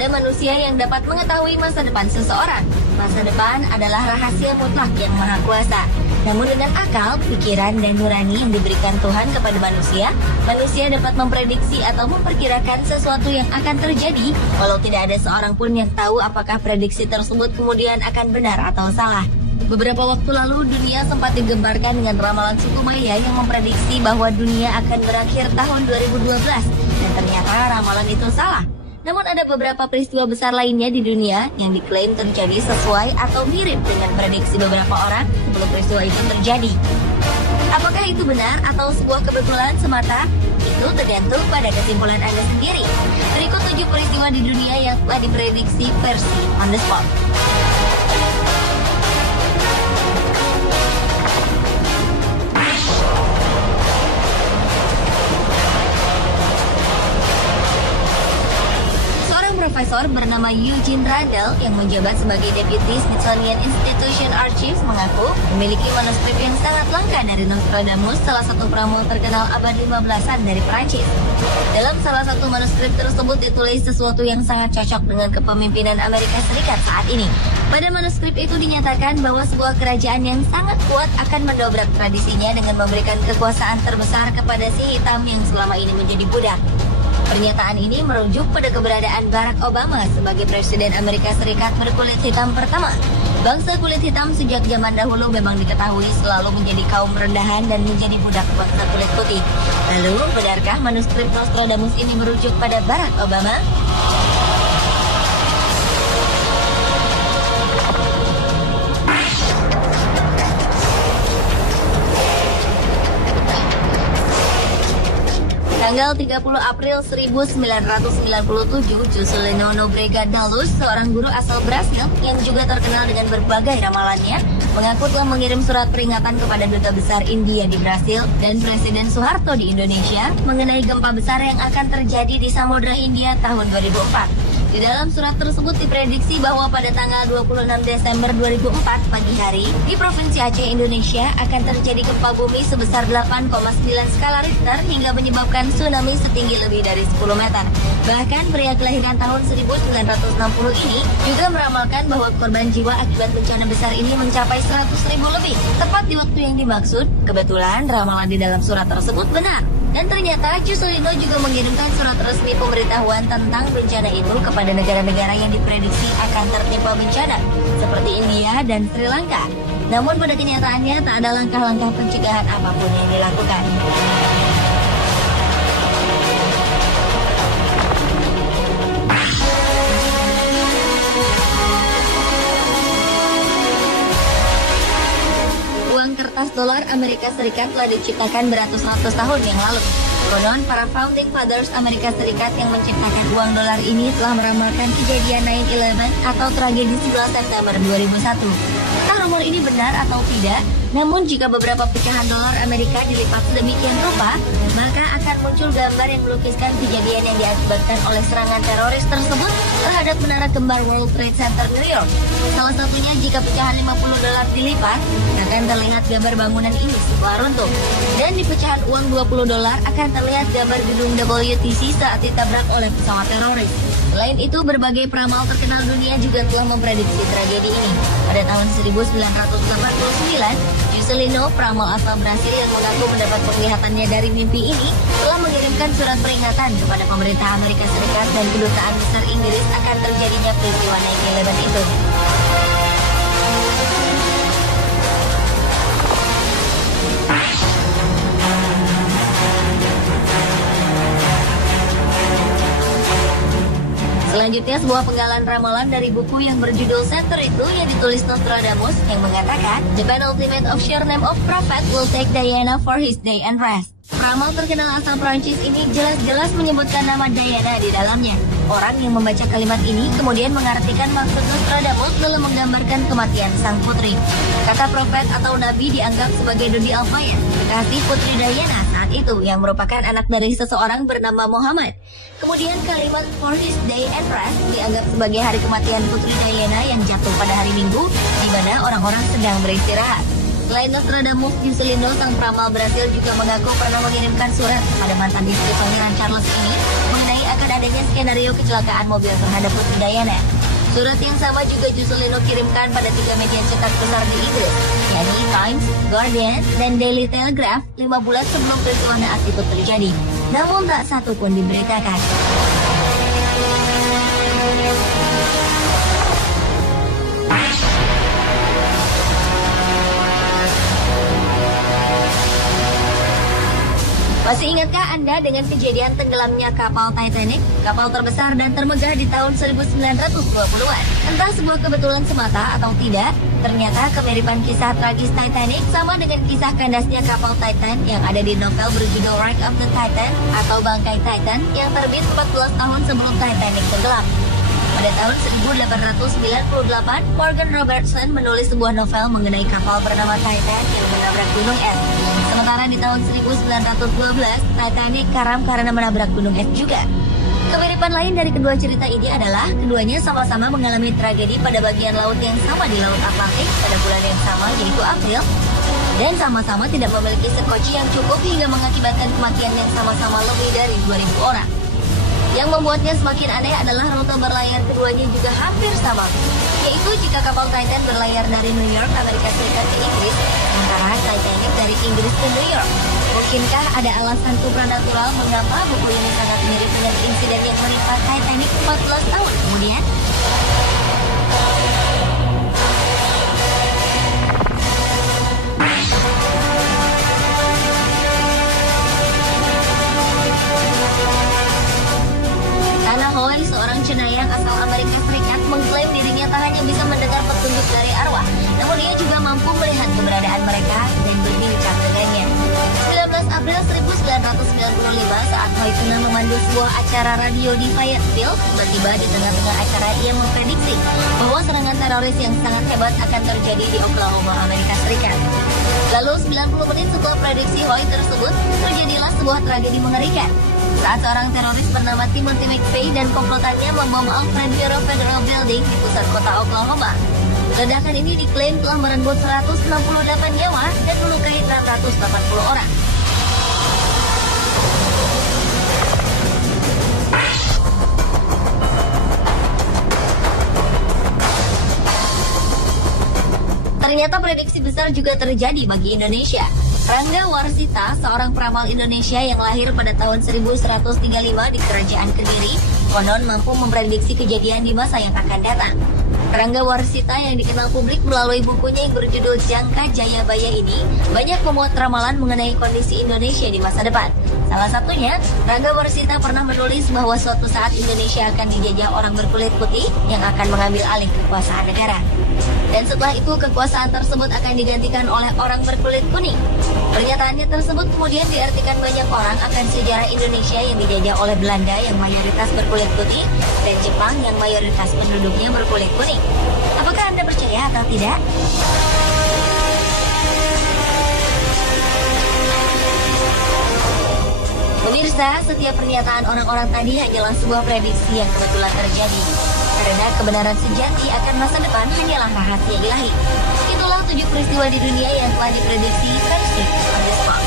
ada manusia yang dapat mengetahui masa depan seseorang. Masa depan adalah rahasia mutlak yang maha kuasa. Namun dengan akal, pikiran, dan nurani yang diberikan Tuhan kepada manusia, manusia dapat memprediksi atau memperkirakan sesuatu yang akan terjadi, walau tidak ada seorang pun yang tahu apakah prediksi tersebut kemudian akan benar atau salah. Beberapa waktu lalu, dunia sempat digembarkan dengan ramalan suku Maya yang memprediksi bahwa dunia akan berakhir tahun 2012, dan ternyata ramalan itu salah. Namun ada beberapa peristiwa besar lainnya di dunia yang diklaim terjadi sesuai atau mirip dengan prediksi beberapa orang sebelum peristiwa itu terjadi. Apakah itu benar atau sebuah kebetulan semata? Itu tergantung pada kesimpulan Anda sendiri. Berikut 7 peristiwa di dunia yang telah diprediksi versi on the spot. Profesor bernama Eugene Randall yang menjabat sebagai Deputy Smithsonian Institution Archives mengaku memiliki manuskrip yang sangat langka dari Nostradamus, salah satu peramal terkenal abad 15-an dari Prancis. Dalam salah satu manuskrip tersebut ditulis sesuatu yang sangat cocok dengan kepemimpinan Amerika Serikat saat ini. Pada manuskrip itu dinyatakan bahwa sebuah kerajaan yang sangat kuat akan mendobrak tradisinya dengan memberikan kekuasaan terbesar kepada si hitam yang selama ini menjadi budak. Pernyataan ini merujuk pada keberadaan Barack Obama sebagai Presiden Amerika Serikat berkulit hitam pertama. Bangsa kulit hitam sejak zaman dahulu memang diketahui selalu menjadi kaum rendahan dan menjadi budak bangsa kulit putih. Lalu, benarkah manuskrip Nostradamus ini merujuk pada Barack Obama? Tanggal 30 April 1997, Juscelino Nóbrega da Luz, seorang guru asal Brasil yang juga terkenal dengan berbagai ramalannya, mengaku telah mengirim surat peringatan kepada Duta Besar India di Brasil dan Presiden Soeharto di Indonesia mengenai gempa besar yang akan terjadi di Samudra Hindia tahun 2004. Di dalam surat tersebut diprediksi bahwa pada tanggal 26 Desember 2004 pagi hari, di Provinsi Aceh, Indonesia akan terjadi gempa bumi sebesar 8,9 skala Richter hingga menyebabkan tsunami setinggi lebih dari 10 meter. Bahkan pria kelahiran tahun 1960 ini juga meramalkan bahwa korban jiwa akibat bencana besar ini mencapai 100.000 lebih. Tepat di waktu yang dimaksud, kebetulan ramalan di dalam surat tersebut benar. Dan ternyata Juscelino juga mengirimkan surat resmi pemberitahuan tentang bencana itu kepada negara-negara yang diprediksi akan tertimpa bencana, seperti India dan Sri Lanka. Namun pada kenyataannya tak ada langkah-langkah pencegahan apapun yang dilakukan. Kertas dolar Amerika Serikat telah diciptakan beratus-ratus tahun yang lalu. Konon, para founding fathers Amerika Serikat yang menciptakan uang dolar ini telah meramalkan kejadian 9/11 atau tragedi 11 September 2001. Entah rumor ini benar atau tidak, namun jika beberapa pecahan dolar Amerika dilipat sedemikian rupa, maka akan muncul gambar yang melukiskan kejadian yang diakibatkan oleh serangan teroris tersebut terhadap menara kembar World Trade Center New York. Salah satunya jika pecahan 50 dolar dilipat, akan terlihat gambar bangunan ini setelah runtuh. Dan di pecahan uang 20 dolar akan terlihat gambar gedung WTC saat ditabrak oleh pesawat teroris. Selain itu, berbagai peramal terkenal dunia juga telah memprediksi tragedi ini. Pada tahun 1989, Juscelino, peramal asal Brasil yang mengaku mendapat penglihatannya dari mimpi ini, telah mengirimkan surat peringatan kepada pemerintah Amerika Serikat dan kedutaan besar Inggris akan terjadinya peristiwa 9/11 itu. Selanjutnya, sebuah penggalan ramalan dari buku yang berjudul Center itu yang ditulis Nostradamus yang mengatakan, "The penultimate of sheer name of prophet will take Diana for his day and rest." Peramal terkenal asal Prancis ini jelas-jelas menyebutkan nama Diana di dalamnya. Orang yang membaca kalimat ini kemudian mengartikan maksud Nostradamus dalam menggambarkan kematian sang putri. Kata profet atau nabi dianggap sebagai Dodi Alfayed, kekasih putri Diana saat itu yang merupakan anak dari seseorang bernama Muhammad. Kemudian kalimat for his day and rest dianggap sebagai hari kematian putri Diana yang jatuh pada hari Minggu, di mana orang-orang sedang beristirahat. Selain Nostradamus, Juscelino, sang peramal Brasil juga mengaku pernah mengirimkan surat kepada mantan istri Pangeran Charles ini mengenai akan adanya skenario kecelakaan mobil terhadap Putri Diana. Surat yang sama juga Juscelino kirimkan pada 3 media cetak besar di Inggris, yakni Times, Guardian, dan Daily Telegraph 5 bulan sebelum peristiwa naas itu terjadi. Namun tak satu pun diberitakan. Masih ingatkah Anda dengan kejadian tenggelamnya kapal Titanic, kapal terbesar dan termegah di tahun 1920-an? Entah sebuah kebetulan semata atau tidak, ternyata kemiripan kisah tragis Titanic sama dengan kisah kandasnya kapal Titan yang ada di novel berjudul Wreck of the Titan atau Bangkai Titan yang terbit 14 tahun sebelum Titanic tenggelam. Pada tahun 1898, Morgan Robertson menulis sebuah novel mengenai kapal bernama Titan yang menabrak gunung es. Sementara di tahun 1912, Titanic karam karena menabrak gunung es juga. Kemiripan lain dari kedua cerita ini adalah keduanya sama-sama mengalami tragedi pada bagian laut yang sama di Laut Atlantik pada bulan yang sama, yaitu April, dan sama-sama tidak memiliki sekoci yang cukup hingga mengakibatkan kematian yang sama-sama lebih dari 2.000 orang. Yang membuatnya semakin aneh adalah rute berlayar keduanya juga hampir sama, yaitu jika kapal Titan berlayar dari New York, Amerika Serikat ke Inggris, sementara Titanic dari Inggris ke New York. Mungkinkah ada alasan supranatural mengapa buku ini sangat mirip dengan insiden yang menimpa Titanic 14 tahun kemudian? Tana Hoy, seorang cenayang asal Amerika Serikat, mengklaim dirinya tak hanya bisa mendengar petunjuk dari arwah, namun ia juga mampu melihat keberadaan mereka dan berbincang dengannya. 19 April 1995, saat Hoy tengah memandu sebuah acara radio di Fayetteville, tiba-tiba di tengah-tengah acara ia memprediksi bahwa serangan teroris yang sangat hebat akan terjadi di Oklahoma, Amerika Serikat. Lalu 90 menit setelah prediksi Hoy tersebut, terjadilah sebuah tragedi mengerikan. Saat seorang teroris bernama Timothy McVeigh dan komplotannya membom Alfred Bureau Federal Building di pusat kota Oklahoma. Ledakan ini diklaim telah merenggut 168 nyawa dan melukai 680 orang. Ternyata prediksi besar juga terjadi bagi Indonesia. Rangga Warsita, seorang peramal Indonesia yang lahir pada tahun 1135 di Kerajaan Kediri, konon mampu memprediksi kejadian di masa yang akan datang. Rangga Warsita yang dikenal publik melalui bukunya yang berjudul Jangka Jayabaya ini banyak memuat ramalan mengenai kondisi Indonesia di masa depan. Salah satunya, Rangga Warsita pernah menulis bahwa suatu saat Indonesia akan dijajah orang berkulit putih yang akan mengambil alih kekuasaan negara. Dan setelah itu kekuasaan tersebut akan digantikan oleh orang berkulit kuning. Pernyataannya tersebut kemudian diartikan banyak orang akan sejarah Indonesia yang dijajah oleh Belanda yang mayoritas berkulit putih dan Jepang yang mayoritas penduduknya berkulit kuning. Apakah Anda percaya atau tidak? Pemirsa, setiap pernyataan orang-orang tadi hanyalah sebuah prediksi yang kebetulan terjadi. Karena kebenaran sejati akan masa depan hanyalah rahasia ilahi. Itulah 7 peristiwa di dunia yang telah diprediksi versi on the spot.